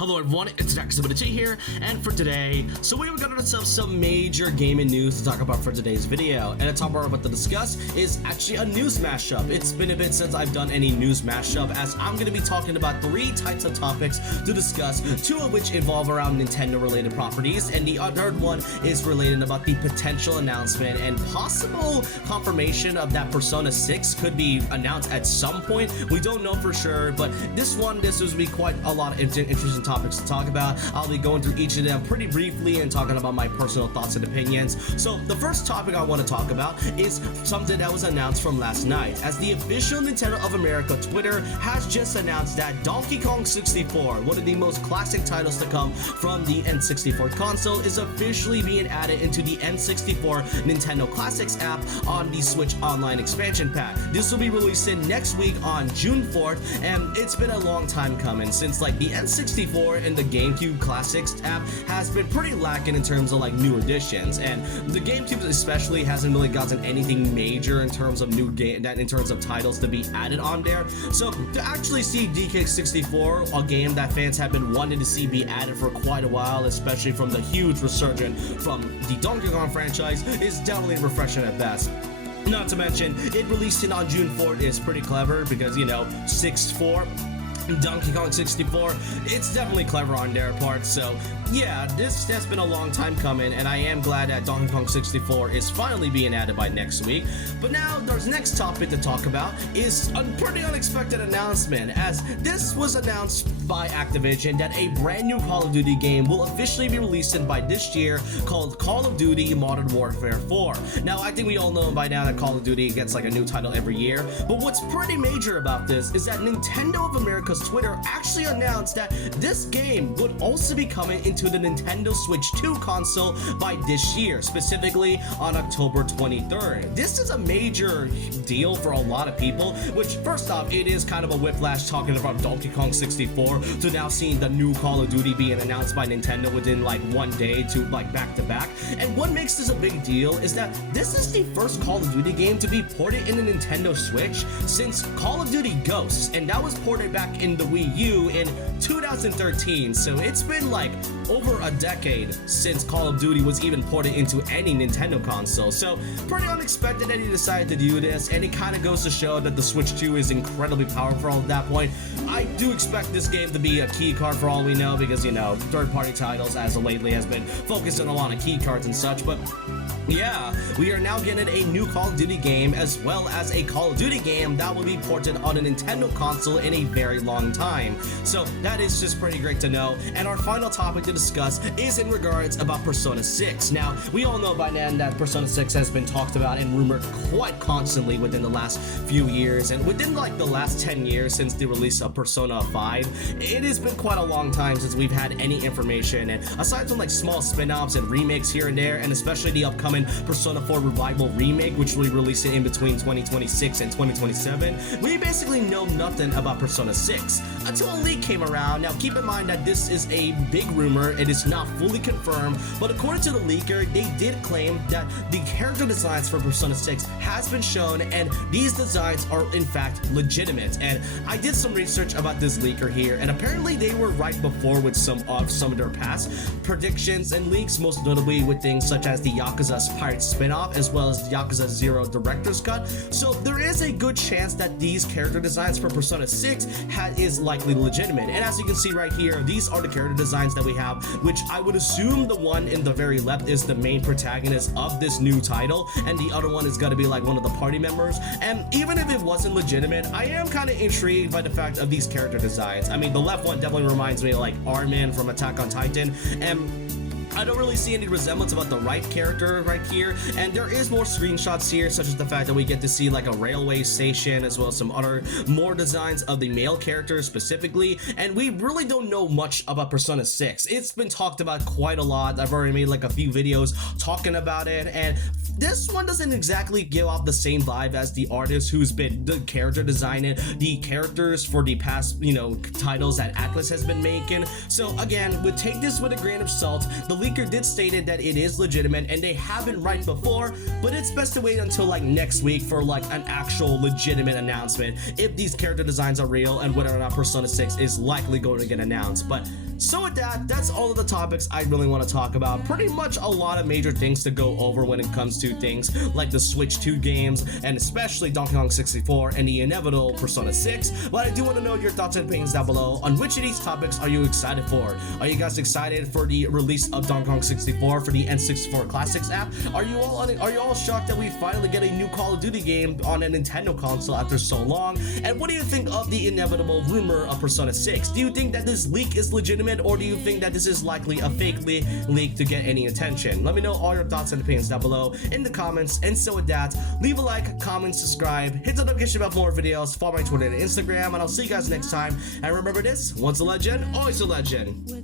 Hello everyone, it's Jackson here, and for today, we've got ourselves some major gaming news to talk about for today's video. And the topic we're about to discuss is actually a news mashup. It's been a bit since I've done any news mashup, as I'm going to be talking about 3 types of topics to discuss, 2 of which involve around Nintendo related properties, and the third one is related about the potential announcement and possible confirmation of that Persona 6 could be announced at some point. We don't know for sure, but this will be quite a lot of interesting topics to talk about. I'll be going through each of them pretty briefly and talking about my personal thoughts and opinions. So the first topic I want to talk about is something that was announced from last night, as the official Nintendo of America Twitter has just announced that Donkey Kong 64, one of the most classic titles to come from the N64 console, is officially being added into the N64 Nintendo Classics app on the Switch Online expansion pack. This will be releasing next week on June 4th, and it's been a long time coming since like the N64 and the GameCube Classics app has been pretty lacking in terms of like new additions, and the GameCube especially hasn't really gotten anything major in terms of in terms of titles to be added on there. So to actually see DK64, a game that fans have been wanting to see be added for quite a while, especially from the huge resurgence from the Donkey Kong franchise, is definitely refreshing at best. Not to mention, it releasing on June 4th is pretty clever because, you know, 6-4 Donkey Kong 64, it's definitely clever on their part. So yeah, this has been a long time coming, and I am glad that Donkey Kong 64 is finally being added by next week. But now, there's next topic to talk about is a pretty unexpected announcement, as this was announced by Activision that a brand new Call of Duty game will officially be released by this year, called Call of Duty Modern Warfare 4. Now, I think we all know by now that Call of Duty gets like a new title every year, but what's pretty major about this is that Nintendo of America's Twitter actually announced that this game would also be coming into the Nintendo Switch 2 console by this year, specifically on October 23rd. This is a major deal for a lot of people, which first off, it is kind of a whiplash talking about Donkey Kong 64 to now seeing the new Call of Duty being announced by Nintendo within like one day to like back to back. And what makes this a big deal is that this is the first Call of Duty game to be ported in the Nintendo Switch since Call of Duty Ghosts, and that was ported back in the Wii U in 2013. So it's been like over a decade since Call of Duty was even ported into any Nintendo console. So pretty unexpected that he decided to do this, and it kind of goes to show that the Switch 2 is incredibly powerful at that point. I do expect this game to be a key card for all we know, because, you know, third-party titles as of lately has been focused on a lot of key cards and such, but yeah, we are now getting a new Call of Duty game, as well as a Call of Duty game that will be ported on a Nintendo console in a very long time. So that is just pretty great to know. And our final topic to discuss is in regards about Persona 6. Now, we all know by now that Persona 6 has been talked about and rumored quite constantly within the last few years, and within like the last 10 years since the release of Persona 5, it has been quite a long time since we've had any information. And aside from like small spin-offs and remakes here and there, and especially the upcoming Persona 4 Revival remake, which will be releasing in between 2026 and 2027, we basically know nothing about Persona 6 until a leak came around. Now keep in mind that this is a big rumor, it is not fully confirmed, but according to the leaker, they did claim that the character designs for Persona 6 has been shown, and these designs are in fact legitimate. And I did some research about this leaker here, and apparently they were right before with some of their past predictions and leaks, most notably with things such as the Yakuza Pirate spin-off, as well as the Yakuza 0 Director's Cut. So there is a good chance that these character designs for Persona 6 is likely legitimate. And as you can see right here, these are the character designs that we have, which I would assume the one in the very left is the main protagonist of this new title, and the other one is going to be like one of the party members. And even if it wasn't legitimate, I am kind of intrigued by the fact of these character designs. I mean, the left one definitely reminds me of like Armin from Attack on Titan, and I don't really see any resemblance about the right character right here, and there is more screenshots here, such as the fact that we get to see like a railway station, as well as some other more designs of the male characters specifically. And we really don't know much about Persona 6. It's been talked about quite a lot. I've already made like a few videos talking about it, and this one doesn't exactly give off the same vibe as the artist who's been the character designing the characters for the past, you know, titles that Atlas has been making. So again, we take this with a grain of salt. The leaker did stated that it is legitimate, and they have been right before, but it's best to wait until like next week for like an actual legitimate announcement if these character designs are real and whether or not Persona 6 is likely going to get announced. But So with that, that's all of the topics I really want to talk about. Pretty much a lot of major things to go over when it comes to things like the Switch 2 games, and especially Donkey Kong 64 and the inevitable Persona 6. But I do want to know your thoughts and opinions down below on which of these topics are you excited for. Are you guys excited for the release of Donkey Kong 64 for the N64 Classics app? Are you all shocked that we finally get a new Call of Duty game on a Nintendo console after so long? And what do you think of the inevitable rumor of Persona 6? Do you think that this leak is legitimate, or do you think that this is likely a fake leak to get any attention? Let me know all your thoughts and opinions down below in the comments. And so with that, leave a like, comment, subscribe, hit the notification bell for more videos, follow my Twitter and Instagram, and I'll see you guys next time. And remember this, once a legend, always a legend.